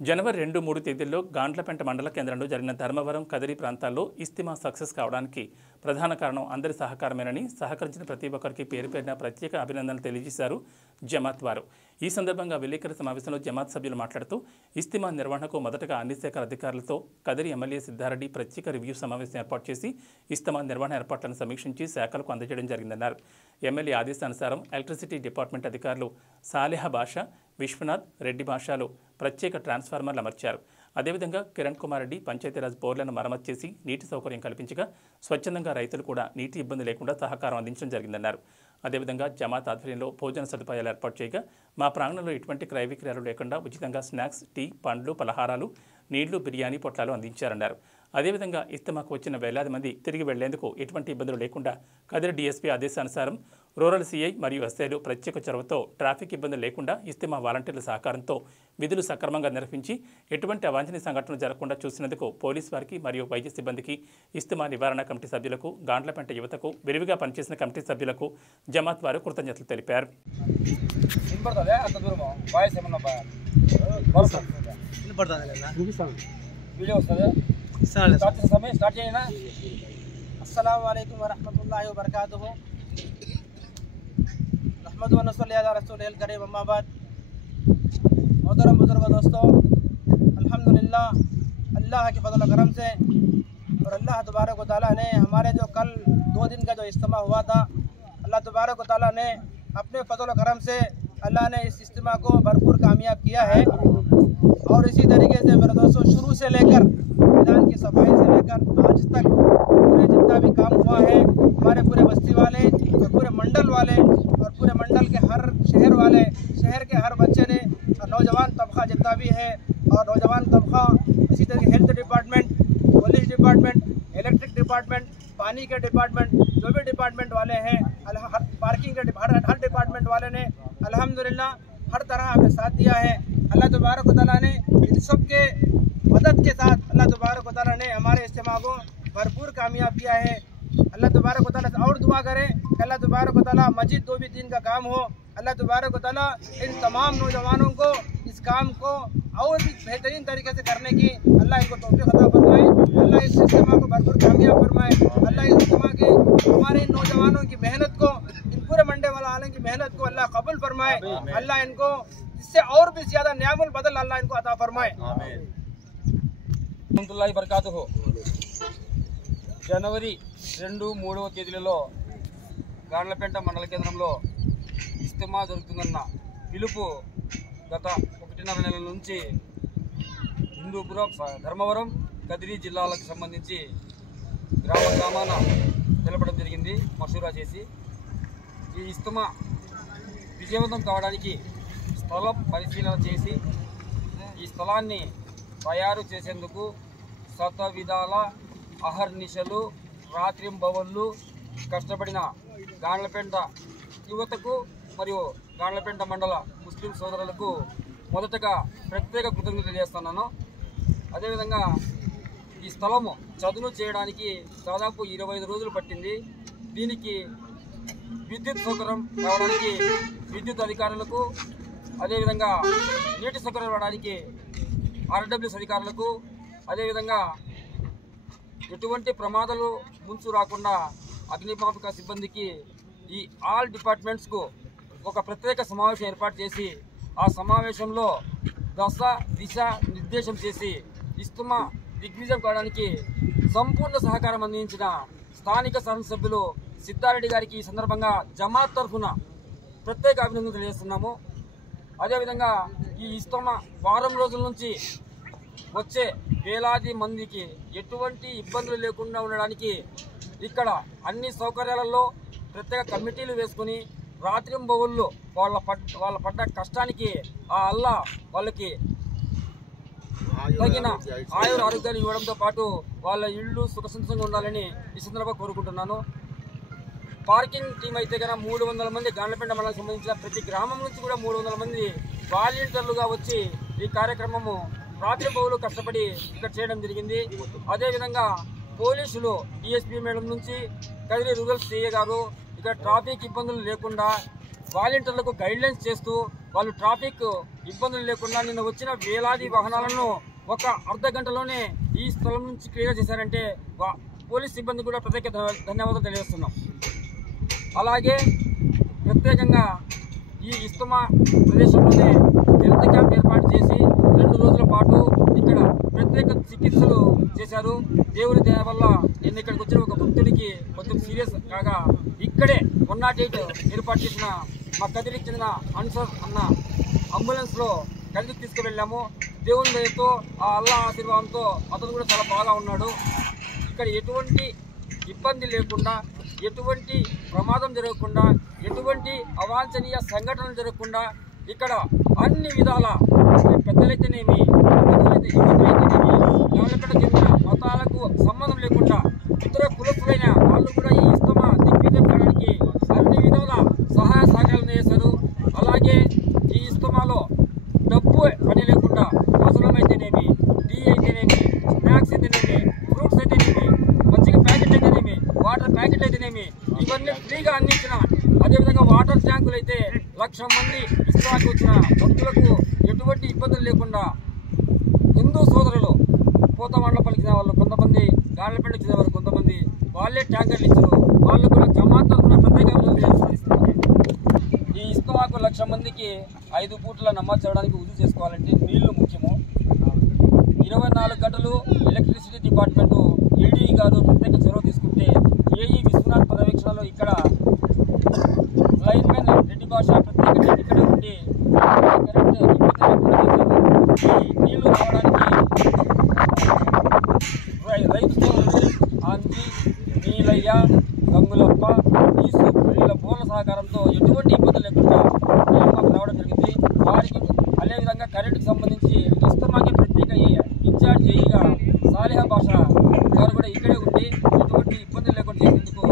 జనవరి 2-3 తేదీల్లో గాండ్లపెంట మండల కేంద్రంలో జరిగిన ధర్మవరం కదిరి ప్రాంతాల్లో ఇస్తిమా సక్సెస్ కావడానికి ప్రధాన కారణం అందరి సహకారమేనని సహకరించిన ప్రతి ఒక్కరికి పేరు పేరున ప్రత్యేక అభినందనలు తెలియజేశారు జమాత్ వారు. ఈ సందర్భంగా విలేకరుల సమావేశంలో జమాత్ సభ్యులు మాట్లాడుతూ ఇస్తిమా నిర్వహణకు మొదటగా అన్ని శాఖల అధికారులతో కదిరి ఎమ్మెల్యే సిద్ధారెడ్డి ప్రత్యేక రివ్యూ సమావేశం ఏర్పాటు చేసి ఇస్తిమా నిర్వహణ ఏర్పాట్లను సమీక్షించి శాఖలకు అందజేయడం జరిగిందన్నారు. ఎమ్మెల్యే ఆదేశానుసారం ఎలక్ట్రిసిటీ డిపార్ట్మెంట్ అధికారులు సాలిహా బాషా, విశ్వనాథ్ రెడ్డి భాషలో ప్రత్యేక ట్రాన్స్ఫార్మర్లు అమర్చారు. అదేవిధంగా కిరణ్ కుమార్ రెడ్డి పంచాయతీరాజ్ బోర్లను మరమ్మతు చేసి నీటి సౌకర్యం కల్పించగా స్వచ్ఛందంగా రైతులు కూడా నీటి ఇబ్బంది లేకుండా సహకారం అందించడం జరిగిందన్నారు. అదేవిధంగా జమాత్ ఆధ్వర్యంలో భోజన సదుపాయాలు ఏర్పాటు చేయగా మా ప్రాంగణంలో ఎటువంటి క్రయ విక్రయాలు లేకుండా ఉచితంగా స్నాక్స్, టీ, పండ్లు, పలహారాలు, నీళ్లు, బిర్యానీ పొట్లాలు అందించారన్నారు. అదేవిధంగా ఇస్తిమాకు వచ్చిన వేలాది మంది తిరిగి వెళ్లేందుకు ఎటువంటి ఇబ్బందులు లేకుండా కదిరి డీఎస్పీ ఆదేశానుసారం రూరల్ సీఐ మరియు ఎస్ఐలు ప్రత్యేక చొరవతో ట్రాఫిక్ ఇబ్బందులు లేకుండా ఇస్తిమా వాలంటీర్ల సహకారంతో విధులు సక్రమంగా నిర్వహించి ఎటువంటి అవాంఛనీయ సంఘటనలు జరగకుండా చూసినందుకు పోలీసు వారికి మరియు వైద్య సిబ్బందికి, ఇస్తిమా నివారణ కమిటీ సభ్యులకు, గాండ్లపెంట యువతకు, విరివిగా పనిచేసిన కమిటీ సభ్యులకు జమాత్ వారు కృతజ్ఞతలు తెలిపారు. अस्सलाम वालेकुम वरहमतुल्लाहि वबरकातुहू। रहमतु व नसल्ली अला रसूलिल करीम, अम्मा बाद। मोहतरम बुजुर्गों, दोस्तों, अल्हम्दुलिल्लाह अल्लाह के फजल करम से और अल्लाह तबारक व तआला ने हमारे जो कल 2 दिन का जो इज्तिमा हुआ था, अल्लाह तबारक व तआला ने अपने फजल करम से अल्लाह ने इस इज्तिमा को भरपूर कामयाब किया है। और इसी तरीके से मेरे दोस्तों, शुरू से लेकर मैदान की सफाई से लेकर आज तक पूरे जितना भी काम हुआ है, हमारे पूरे बस्ती वाले और पूरे मंडल वाले और पूरे मंडल के हर शहर वाले, शहर के हर बच्चे ने, और नौजवान तबका जितना भी है, और नौजवान तबका इसी तरह health department, police department, electric department, पानी के डिपार्टमेंट, जो भी डिपार्टमेंट वाले हैं, पार्किंग के हर डिपार्टमेंट वाले ने अल्हम्दुलिल्लाह हर तरह हमें साथ दिया है। अल्लाह तबारक व तआला ने इन सब के मदद के साथ अल्लाह तबारक व तआला ने हमारे इज्तिमा को भरपूर कामयाब किया है। अल्लाह तबारक व तआला से और दुआ करें कि अल्लाह तबारक व तआला मजीद 2 भी दिन का काम हो, अल्लाह तबारक व तआला इन तमाम नौजवानों को इस काम को और भी बेहतरीन तरीके से करने की अल्लाह इनको तौफीक अता फरमाए। अल्लाह इस इज्तिमा को भरपूर कामयाब फरमाए। अल्लाह इस इज्तिमा के हमारे इन नौजवानों की मेहनत को, इन पूरे मंडे वालों की मेहनत को अल्लाह कबूल फरमाए। अल्लाह इनको इससे और भी ज्यादा न्यामुल बदल अल्लाह इनको अता फरमाए। रहमतुल्लाहि बरकातुहू। జనవరి 2-3 తేదీలలో గాండ్లపెంట మండల కేంద్రంలో ఇస్తిమా జరుగుతుందన్న పిలుపు గత 1.5 నెలల నుంచి హిందూపురం, ధర్మవరం, కదిరి జిల్లాలకు సంబంధించి గ్రామాన తెలపడం జరిగింది మషూరా చేసి. ఈ ఇస్తిమా విజయవంతం కావడానికి స్థలం పరిశీలన చేసి ఈ స్థలాన్ని తయారు చేసేందుకు శత విధాల అహర్నిశలు రాత్రింబవళ్ళు కష్టపడిన గాండ్లపెంట యువతకు మరియు గాండ్లపెంట మండల ముస్లిం సోదరులకు మొదటగా ప్రత్యేక కృతజ్ఞతలు తెలియజేస్తున్నాను. అదేవిధంగా ఈ స్థలము చదును చేయడానికి దాదాపు 25 రోజులు పట్టింది. దీనికి విద్యుత్ సౌకర్యం రావడానికి విద్యుత్ అధికారులకు, అదేవిధంగా నీటి సౌకర్యం రావడానికి ఆర్డబ్ల్యూఎస్ అధికారులకు, అదేవిధంగా ఎటువంటి ప్రమాదాలు ముంచు రాకుండా అగ్నిమాపక సిబ్బందికి ఈ ఆల్ డిపార్ట్మెంట్స్కు ఒక ప్రత్యేక సమావేశం ఏర్పాటు చేసి ఆ సమావేశంలో దశ దిశ నిర్దేశం చేసి ఇస్తిమా దిగ్విజయం కావడానికి సంపూర్ణ సహకారం అందించిన స్థానిక శాసనసభ్యులు సిద్ధారెడ్డి గారికి ఈ సందర్భంగా జమాత్ తరఫున ప్రత్యేక అభినందనలు తెలియజేస్తున్నాము. అదేవిధంగా ఈ ఇస్తిమా వారం రోజుల నుంచి వచ్చే వేలాది మందికి ఎటువంటి ఇబ్బందులు లేకుండా ఉండడానికి ఇక్కడ అన్ని సౌకర్యాలలో ప్రత్యేక కమిటీలు వేసుకుని రాత్రింబవళ్ళు వాళ్ళ పడ్డ కష్టానికి ఆ అల్లా వాళ్ళకి తగిన ఆయుర ఆరోగ్యాలు ఇవ్వడంతో పాటు వాళ్ళ ఇళ్ళు సుఖసంతోషంగా ఉండాలని ఈ సందర్భంగా కోరుకుంటున్నాను. పార్కింగ్ టీం అయితే కనుక 300 మంది గాండ్లపెంట మండలానికి సంబంధించిన ప్రతి గ్రామం నుంచి కూడా 300 మంది వాలంటీర్లుగా వచ్చి ఈ కార్యక్రమము రాత్రింబవళ్ళు కష్టపడి ఇక్కడ చేయడం జరిగింది. అదేవిధంగా పోలీసులు డిఎస్పీ మేడం నుంచి కదిరి రూరల్ సిఐ గారు ఇక్కడ ట్రాఫిక్ ఇబ్బందులు లేకుండా వాలంటీర్లకు గైడ్లైన్స్ చేస్తూ వాళ్ళు ట్రాఫిక్ ఇబ్బందులు లేకుండా నిన్న వచ్చిన వేలాది వాహనాలను ఒక అర్ధ గంటలోనే ఈ స్థలం నుంచి క్లియర్ చేశారంటే పోలీస్ సిబ్బంది కూడా ప్రత్యేక ధన్యవాదాలు తెలియజేస్తున్నాం. అలాగే ప్రత్యేకంగా ఈ ఇస్తమా ప్రదేశంలోనే హెల్త్ క్యాంప్ ఏర్పాటు చేసి 2 రోజుల పాటు ఇక్కడ ప్రత్యేక చికిత్సలు చేశారు. దేవుని దయ వల్ల నేను ఇక్కడికి వచ్చిన ఒక భక్తుడికి కొంచెం సీరియస్ కాగా ఇక్కడే 108 ఏర్పాటు చేసిన మా కదిరికి చెందిన అన్సర్ అన్న అంబులెన్స్లో కదిరికి తీసుకువెళ్ళాము. దేవుని దయతో ఆ అల్లా ఆశీర్వాదంతో అతను కూడా చాలా బాగా ఉన్నాడు. ఇక్కడ ఎటువంటి ఇబ్బంది లేకుండా, ఎటువంటి ప్రమాదం జరగకుండా, ఎటువంటి అవాంఛనీయ సంఘటనలు జరగకుండా ఇక్కడ అన్ని విధాల పెద్దలైతేనేమి, యువతలైతేనేమి, గాలిపట చెందిన మతాలకు సంబంధం లేకుండా ఇతర కులస్తులైన వాళ్ళు కూడా ఈ ఇస్తమా దిగ్విజయం చేయడానికి అన్ని విధాల సహాయ సహకారాలు చేశారు. అలాగే ఈ ఇస్తమాలో డబ్బు పని లేకుండా అవసరమైతేనేమి, టీ అయితేనేమి, స్నాక్స్ అయితేనేమి, ఫ్రూట్స్ అయితేనేమి, మజ్జిగ ప్యాకెట్ అయితేనేమి, వాటర్ ప్యాకెట్ అయితేనేమి ఇవన్నీ ఫ్రీగా అందించిన, అదేవిధంగా వాటర్ ట్యాంకులు అయితే 1,00,000 మంది ఇస్తమాకి వచ్చిన భక్తులకు ఎటువంటి ఇబ్బందులు లేకుండా హిందూ సోదరులు పోతవాళ్ళ పలికిన వాళ్ళు కొంతమంది, గాళ్ళపేట చెందిన వారు కొంతమంది వాళ్ళే ట్యాంకర్లు ఇచ్చారు. వాళ్ళు కూడా జమాత్ తరఫున ప్రత్యేకంగా ఈ ఇస్తమాకు 1,00,000 మందికి 5 పూటల నమాజ్ చేయడానికి ఉజు చేసుకోవాలంటే నీళ్లు ముఖ్యము. 24 గంటలు ఎలక్ట్రిసిటీ డిపార్ట్మెంటు ఏడీ గారు ప్రత్యేక చొరవ తీసుకుంటే ఏఈ విశ్వనాథ్ పర్యవేక్షణలో ఇక్కడ లైన్మెన్ రెడ్డి భాష ప్రత్యేక ఇక్కడ ఉండి కరెంట్ ఈ నీళ్లు రావడానికి రైతు సోదరులు ఆంజీ, నీలయ్య, గంగులప్ప, ఈసు వీళ్ళ పూర్ణ సహకారంతో ఎటువంటి ఇబ్బందులు లేకుండా నీళ్ళు మాకు రావడం జరిగింది. వారికి అదేవిధంగా కరెంటుకు సంబంధించి ఇస్తమాకి ప్రత్యేక ఇన్ఛార్జ్ ఏఈగా సాలిహా భాష గారు కూడా ఇక్కడే ఉండి ఎటువంటి ఇబ్బందులు లేకుండా చేసేందుకు